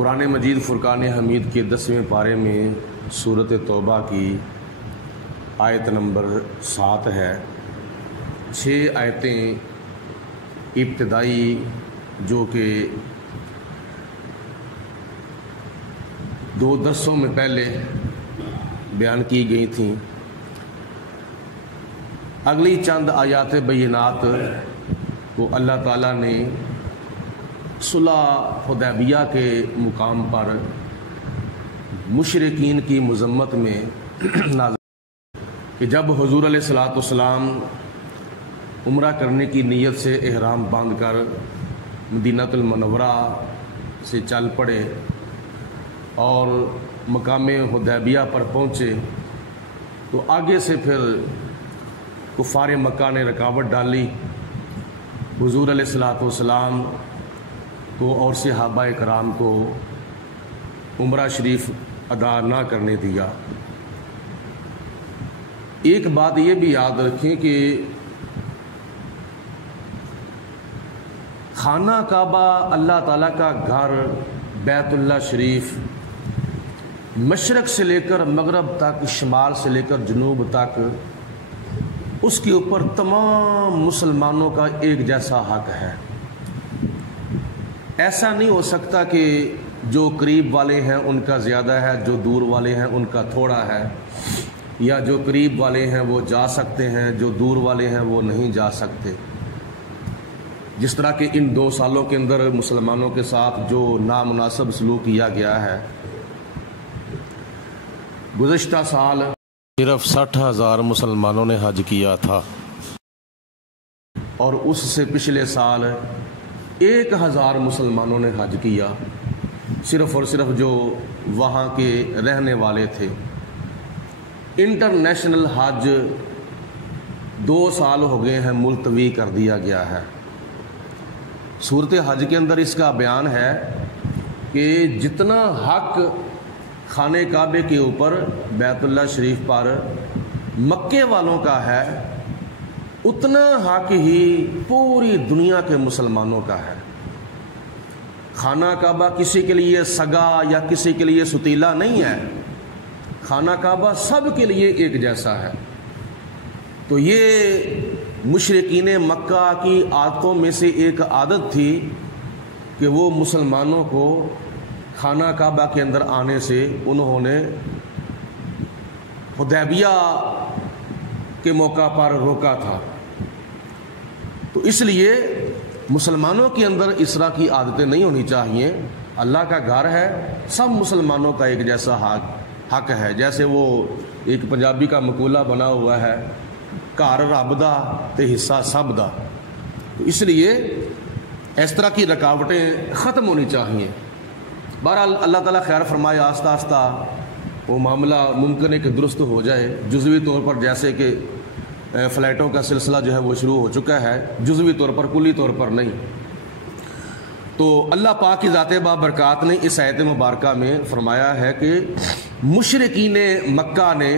قرآن مجید فرقان حمید کے 10ویں پارے میں سورۃ توبہ کی آیت نمبر 7 ہے۔ 6 آیتیں ابتدائی جو کہ 2 درسوں میں پہلے بیان کی گئی تھیں، اگلی چند آیات بینات کو اللہ تعالیٰ نے صلح حدیبیہ کے مقام پر مشرکین کی مذمت میں نازل کہ جب حضور علیہ الصلوۃ والسلام عمرہ کرنے کی نیت سے احرام باندھ کر مدینہ المنورہ سے چل پڑے اور مقام حدیبیہ پر پہنچے تو آگے سے پھر کفار مکہ نے رکاوٹ ڈالی، حضور علیہ الصلوۃ والسلام کو اور صحابہ کرام کو عمرہ شریف ادا نہ کرنے دیا۔ ایک بات یہ بھی یاد رکھیں کہ خانہ کعبہ اللہ تعالیٰ کا گھر بیت اللہ شریف مشرق سے لے کر مغرب تک، شمال سے لے کر جنوب تک، اس کے اوپر تمام مسلمانوں کا ایک جیسا حق ہے۔ ایسا نہیں ہو سکتا کہ جو قریب والے ہیں ان کا زیادہ ہے، جو دور والے ہیں ان کا تھوڑا ہے، یا جو قریب والے ہیں وہ جا سکتے ہیں، جو دور والے ہیں وہ نہیں جا سکتے۔ جس طرح کہ ان 2 سالوں کے اندر مسلمانوں کے ساتھ جو نامناسب سلوک کیا گیا ہے، گزشتہ سال صرف 60,000 مسلمانوں نے حج کیا تھا اور اس سے پچھلے سال 1,000 مسلمانوں نے حج کیا، صرف اور صرف جو وہاں کے رہنے والے تھے۔ انٹرنیشنل حج 2 سال ہو گئے ہیں ملتوی کر دیا گیا ہے۔ صورت حج کے اندر اس کا بیان ہے کہ جتنا حق خانہ کعبے کے اوپر بیت اللہ شریف پر مکے والوں کا ہے، اتنا حق ہی پوری دنیا کے مسلمانوں کا ہے۔ خانہ کعبہ کسی کے لیے سگا یا کسی کے لیے ستیلا نہیں ہے، خانہ کعبہ سب کے لیے ایک جیسا ہے۔ تو یہ مشرکین مکہ کی عادتوں میں سے ایک عادت تھی کہ وہ مسلمانوں کو خانہ کعبہ کے اندر آنے سے انہوں نے حدیبیہ کے موقع پر روکا تھا۔ تو اس لیے مسلمانوں کے اندر اس طرح کی عادتیں نہیں ہونی چاہیے۔ اللہ کا گھر ہے، سب مسلمانوں کا ایک جیسا حق ہے۔ جیسے وہ ایک پنجابی کا مقولہ بنا ہوا ہے، گھر رب دا تے حصہ سب دا۔ تو اس لیے اس طرح کی رکاوٹیں ختم ہونی چاہیے۔ بہرحال اللہ تعالیٰ خیر فرمائے، آہستہ آہستہ وہ معاملہ ممکن ہے کہ درست ہو جائے، جزوی طور پر، جیسے کہ فلائٹوں کا سلسلہ جو ہے وہ شروع ہو چکا ہے، جزوی طور پر، کلی طور پر نہیں۔ تو اللہ پاک کی ذات بابرکات نے اس آیت مبارکہ میں فرمایا ہے کہ مشرکین مکہ نے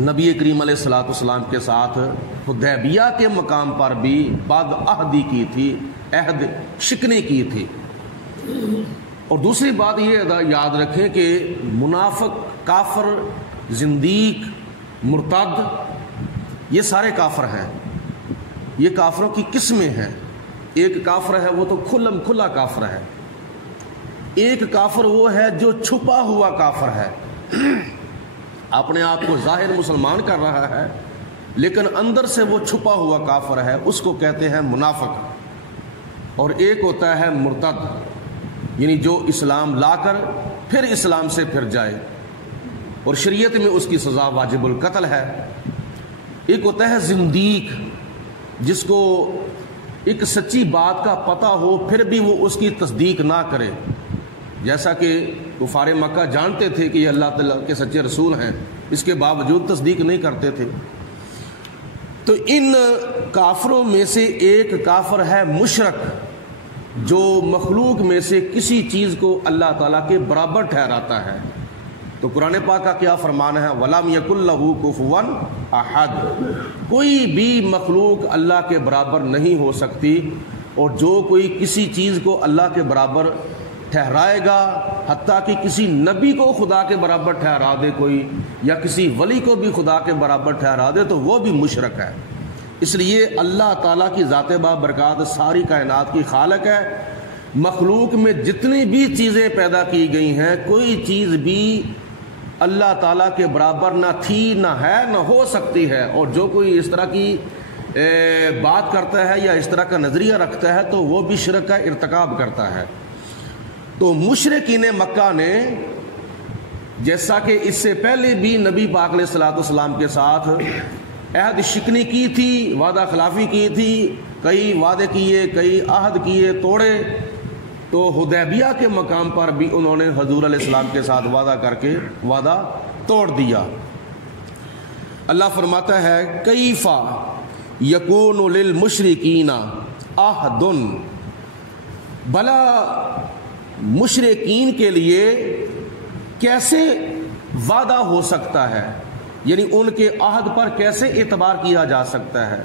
نبی کریم علیہ الصلوۃ والسلام کے ساتھ حدیبیہ کے مقام پر بھی بد عہدی کی تھی، عہد شکنی کی تھی۔ اور دوسری بات یہ یاد رکھیں کہ منافق، کافر، زندیق، مرتد، یہ سارے کافر ہیں۔ یہ کافروں کی قسمیں ہیں۔ ایک کافر ہے وہ تو کھلم کھلا کافر ہے، ایک کافر وہ ہے جو چھپا ہوا کافر ہے، اپنے آپ کو ظاہر مسلمان کر رہا ہے لیکن اندر سے وہ چھپا ہوا کافر ہے، اس کو کہتے ہیں منافق۔ اور ایک ہوتا ہے مرتد، یعنی جو اسلام لا کر پھر اسلام سے پھر جائے اور شریعت میں اس کی سزا واجب القتل ہے۔ ایک ہوتا ہے زندیق، جس کو ایک سچی بات کا پتہ ہو پھر بھی وہ اس کی تصدیق نہ کرے، جیسا کہ کفار مکہ جانتے تھے کہ یہ اللہ تعالیٰ کے سچے رسول ہیں، اس کے باوجود تصدیق نہیں کرتے تھے۔ تو ان کافروں میں سے ایک کافر ہے مشرک، جو مخلوق میں سے کسی چیز کو اللہ تعالیٰ کے برابر ٹھہراتا ہے۔ تو قرآن پاک کا کیا فرمان ہے؟ وَلَمْ يَكُنْ لَهُ كُفُوًا أَحَدٌ، کوئی بھی مخلوق اللہ کے برابر نہیں ہو سکتی، اور جو کوئی کسی چیز کو اللہ کے برابر ٹھہرائے گا، حتیٰ کہ کسی نبی کو خدا کے برابر ٹھہرا دے کوئی، یا کسی ولی کو بھی خدا کے برابر ٹھہرا دے تو وہ بھی مشرک ہے۔ اس لیے اللہ تعالیٰ کی ذات بابرکات ساری کائنات کی خالق ہے۔ مخلوق میں جتنی بھی چیزیں پیدا کی گئی ہیں، کوئی چیز بھی اللہ تعالیٰ کے برابر نہ تھی، نہ ہے، نہ ہو سکتی ہے۔ اور جو کوئی اس طرح کی بات کرتا ہے یا اس طرح کا نظریہ رکھتا ہے تو وہ بھی شرک کا ارتکاب کرتا ہے۔ تو مشرکین مکہ نے جیسا کہ اس سے پہلے بھی نبی پاک علیہ الصلوۃ والسلام کے ساتھ عہد شکنی کی تھی، وعدہ خلافی کی تھی، کئی وعدے کیے، کئی عہد کیے، توڑے، تو حدیبیہ کے مقام پر بھی انہوں نے حضور علیہ السلام کے ساتھ وعدہ کر کے وعدہ توڑ دیا۔ اللہ فرماتا ہے کیف یکون للمشرکین عہد، بھلا مشرکین کے لیے کیسے وعدہ ہو سکتا ہے، یعنی ان کے عہد پر کیسے اعتبار کیا جا سکتا ہے،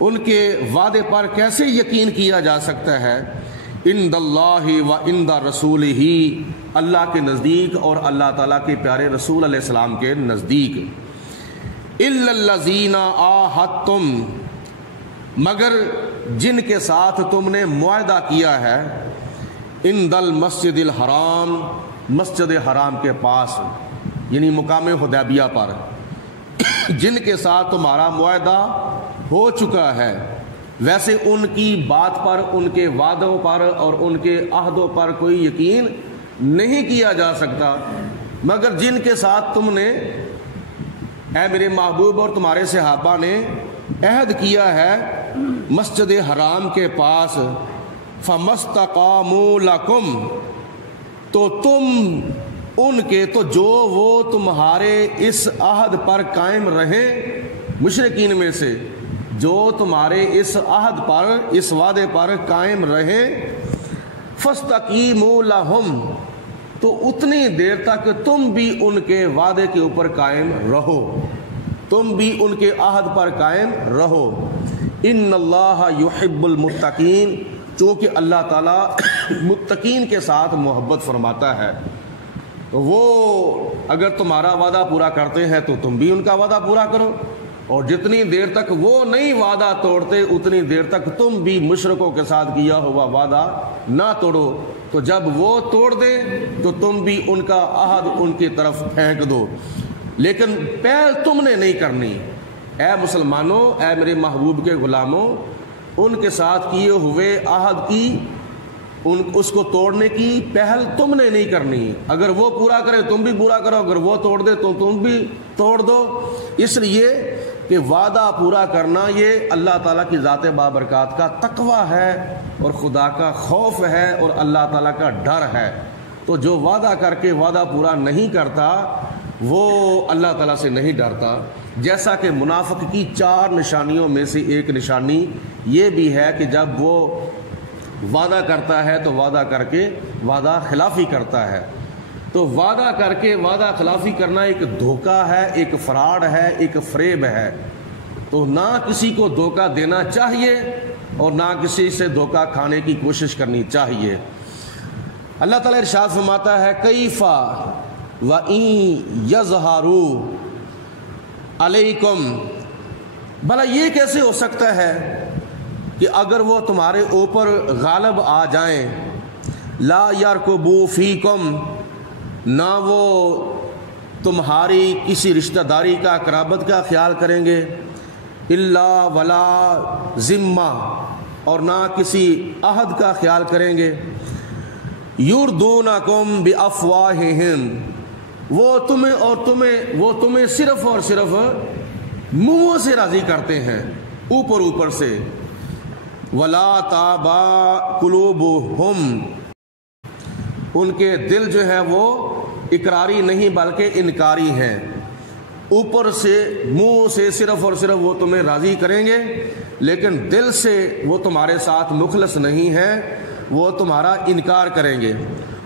ان کے وعدے پر کیسے یقین کیا جا سکتا ہے۔ عند اللہ و عند رسولہ، اللہ کے نزدیک اور اللہ تعالیٰ کے پیارے رسول علیہ السلام کے نزدیک۔ الا الذین عاہدتم، مگر جن کے ساتھ تم نے معاہدہ کیا ہے، عند المسجد الحرام، مسجد حرام کے پاس، یعنی مقام حدیبیہ پر، جن کے ساتھ تمہارا معاہدہ ہو چکا ہے، ویسے ان کی بات پر، ان کے وعدوں پر اور ان کے عہدوں پر کوئی یقین نہیں کیا جا سکتا، مگر جن کے ساتھ تم نے، اے میرے محبوب اور تمہارے صحابہ نے عہد کیا ہے مسجد حرام کے پاس، فَمَسْتَقَامُوا لَكُمْ، تو تم ان کے، تو جو وہ تمہارے اس عہد پر قائم رہیں، مشرکین میں سے جو تمہارے اس عہد پر، اس وعدے پر قائم رہیں، فَاسْتَقِیمُوا لَهُمْ، تو اتنی دیر تک تم بھی ان کے وعدے کے اوپر قائم رہو، تم بھی ان کے عہد پر قائم رہو۔ ان اللہ یحب المتقین، چونکہ اللہ تعالیٰ متقین کے ساتھ محبت فرماتا ہے، تو وہ اگر تمہارا وعدہ پورا کرتے ہیں تو تم بھی ان کا وعدہ پورا کرو، اور جتنی دیر تک وہ نہیں وعدہ توڑتے اتنی دیر تک تم بھی مشرکوں کے ساتھ کیا ہوا وعدہ نہ توڑو، تو جب وہ توڑ دیں تو تم بھی ان کا عہد ان کی طرف پھینک دو، لیکن پہل تم نے نہیں کرنی۔ اے مسلمانوں، اے میرے محبوب کے غلاموں، ان کے ساتھ کیے ہوئے عہد کی، اس کو توڑنے کی پہل تم نے نہیں کرنی، اگر وہ پورا کرے تم بھی پورا کرو، اگر وہ توڑ دے تو تم بھی توڑ دو، اس لیے کہ وعدہ پورا کرنا یہ اللہ تعالیٰ کی ذات بابرکات کا تقوی ہے اور خدا کا خوف ہے اور اللہ تعالیٰ کا ڈر ہے۔ تو جو وعدہ کر کے وعدہ پورا نہیں کرتا وہ اللہ تعالیٰ سے نہیں ڈرتا۔ جیسا کہ منافق کی 4 نشانیوں میں سے ایک نشانی یہ بھی ہے کہ جب وہ وعدہ کرتا ہے تو وعدہ کر کے وعدہ خلافی کرتا ہے۔ تو وعدہ کر کے وعدہ خلافی کرنا ایک دھوکہ ہے، ایک فراڈ ہے، ایک فریب ہے۔ تو نہ کسی کو دھوکہ دینا چاہیے اور نہ کسی سے دھوکہ کھانے کی کوشش کرنی چاہیے۔ اللہ تعالیٰ ارشاد فرماتا ہے کیف وَإِن يَظْهَرُوا عَلَيْكُمْ، بھلا یہ کیسے ہو سکتا ہے کہ اگر وہ تمہارے اوپر غالب آ جائیں، لا يَرْقُبُوا فِيكُمْ، نہ وہ تمہاری کسی رشتہ داری کا، قرابت کا خیال کریں گے، الا ولا ذمہ، اور نہ کسی عہد کا خیال کریں گے، یردونکم بافواہہم، وہ تمہیں صرف اور صرف منہوں سے راضی کرتے ہیں، اوپر سے، ولا تابا قلوبہم، ان کے دل جو ہے وہ اقراری نہیں بلکہ انکاری ہیں، اوپر سے منہ سے صرف اور صرف وہ تمہیں راضی کریں گے لیکن دل سے وہ تمہارے ساتھ مخلص نہیں ہیں، وہ تمہارا انکار کریں گے۔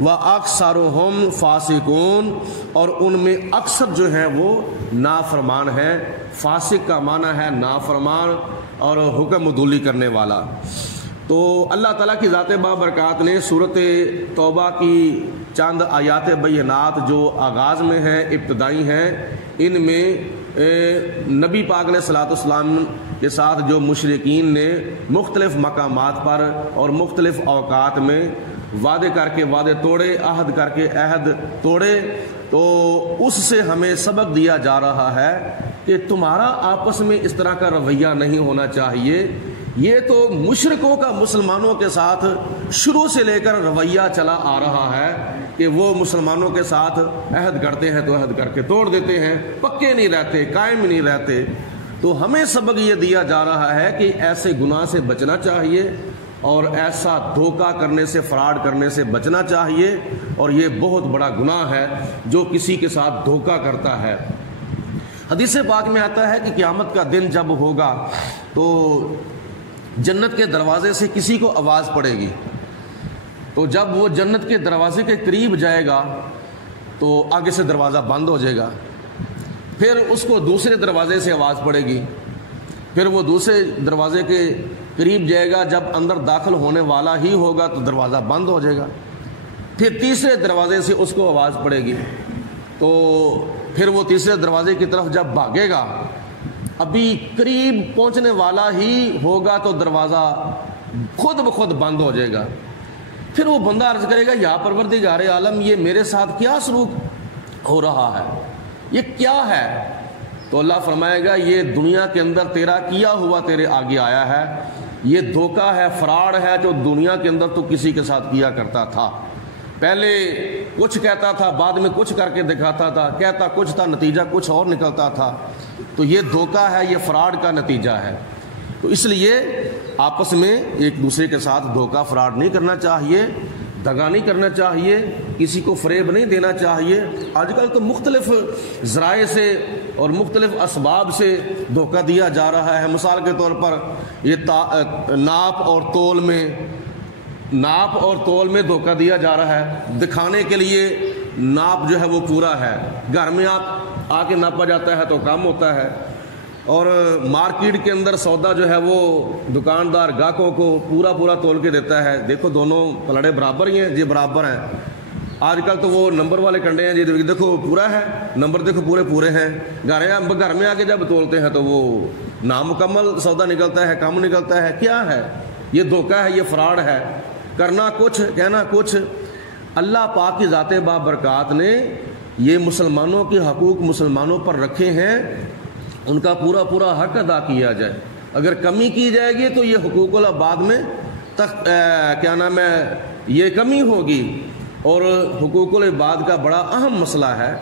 وَأَكْثَرُهُمْ فَاسِقُونَ، اور ان میں اکثر جو ہیں وہ نافرمان ہیں۔ فاسق کا معنی ہے نافرمان اور حکم عدولی کرنے والا۔ تو اللہ تعالیٰ کی ذات بابرکات نے صورت توبہ کی چند آیات بینات جو آغاز میں ہیں، ابتدائی ہیں، ان میں نبی پاک علیہ الصلوۃ والسلام کے ساتھ جو مشرکین نے مختلف مقامات پر اور مختلف اوقات میں وعدے کر کے وعدے توڑے، عہد کر کے عہد توڑے، تو اس سے ہمیں سبق دیا جا رہا ہے کہ تمہارا آپس میں اس طرح کا رویہ نہیں ہونا چاہیے۔ یہ تو مشرکوں کا مسلمانوں کے ساتھ شروع سے لے کر رویہ چلا آ رہا ہے کہ وہ مسلمانوں کے ساتھ عہد کرتے ہیں تو عہد کر کے توڑ دیتے ہیں، پکے نہیں رہتے، قائم نہیں رہتے۔ تو ہمیں سبق یہ دیا جا رہا ہے کہ ایسے گناہ سے بچنا چاہیے اور ایسا دھوکہ کرنے سے، فراڈ کرنے سے بچنا چاہیے، اور یہ بہت بڑا گناہ ہے جو کسی کے ساتھ دھوکہ کرتا ہے۔ حدیث پاک میں آتا ہے کہ قیامت کا دن جب ہوگا تو جنت کے دروازے سے کسی کو آواز پڑے گی، تو جب وہ جنت کے دروازے کے قریب جائے گا تو آگے سے دروازہ بند ہو جائے گا، پھر اس کو دوسرے دروازے سے آواز پڑے گی، پھر وہ دوسرے دروازے کے قریب جائے گا، جب اندر داخل ہونے والا ہی ہوگا تو دروازہ بند ہو جائے گا، پھر تیسرے دروازے سے اس کو آواز پڑے گی، تو پھر وہ تیسرے دروازے کی طرف جب بھاگے گا، ابھی قریب پہنچنے والا ہی ہوگا تو دروازہ خود بخود بند ہو جائے گا۔ پھر وہ بندہ عرض کرے گا یا پروردگار عالم، یہ میرے ساتھ کیا سلوک ہو رہا ہے، یہ کیا ہے؟ تو اللہ فرمائے گا یہ دنیا کے اندر تیرا کیا ہوا تیرے آگے آیا ہے، یہ دھوکہ ہے، فراڈ ہے جو دنیا کے اندر تو کسی کے ساتھ کیا کرتا تھا، پہلے کچھ کہتا تھا، بعد میں کچھ کر کے دکھاتا تھا، کہتا کچھ تھا، نتیجہ کچھ اور نکلتا تھا۔ تو یہ دھوکہ ہے، یہ فراڈ کا نتیجہ ہے۔ تو اس لیے آپس میں ایک دوسرے کے ساتھ دھوکہ فراڈ نہیں کرنا چاہیے، دغا نہیں کرنا چاہیے، کسی کو فریب نہیں دینا چاہیے۔ آج کل تو مختلف ذرائع سے اور مختلف اسباب سے دھوکہ دیا جا رہا ہے۔ مثال کے طور پر یہ ناپ اور تول میں دھوکہ دیا جا رہا ہے، دکھانے کے لیے ناپ جو ہے وہ پورا ہے، گھر میں آ کے ناپا جاتا ہے تو کام ہوتا ہے، اور مارکیٹ کے اندر سودا جو ہے وہ دکاندار گاہکوں کو پورا تول کے دیتا ہے، دیکھو دونوں پلڑے برابر ہی ہیں جی، برابر ہیں۔ آج کل تو وہ نمبر والے کنڈے ہیں جی، دیکھو پورا ہے، نمبر دیکھو پورے ہیں۔ گھر میں آ کے جب تولتے ہیں تو وہ نامکمل سودا نکلتا ہے، کم نکلتا ہے۔ کیا ہے یہ؟ دھوکہ ہے، یہ فراڈ ہے، کرنا کچھ کہنا کچھ۔ اللہ پاک کی ذات بابرکات نے یہ مسلمانوں کے حقوق مسلمانوں پر رکھے ہیں، ان کا پورا حق ادا کیا جائے۔ اگر کمی کی جائے گی تو یہ حقوق العباد میں یہ کمی ہوگی، اور حقوق العباد کا بڑا اہم مسئلہ ہے۔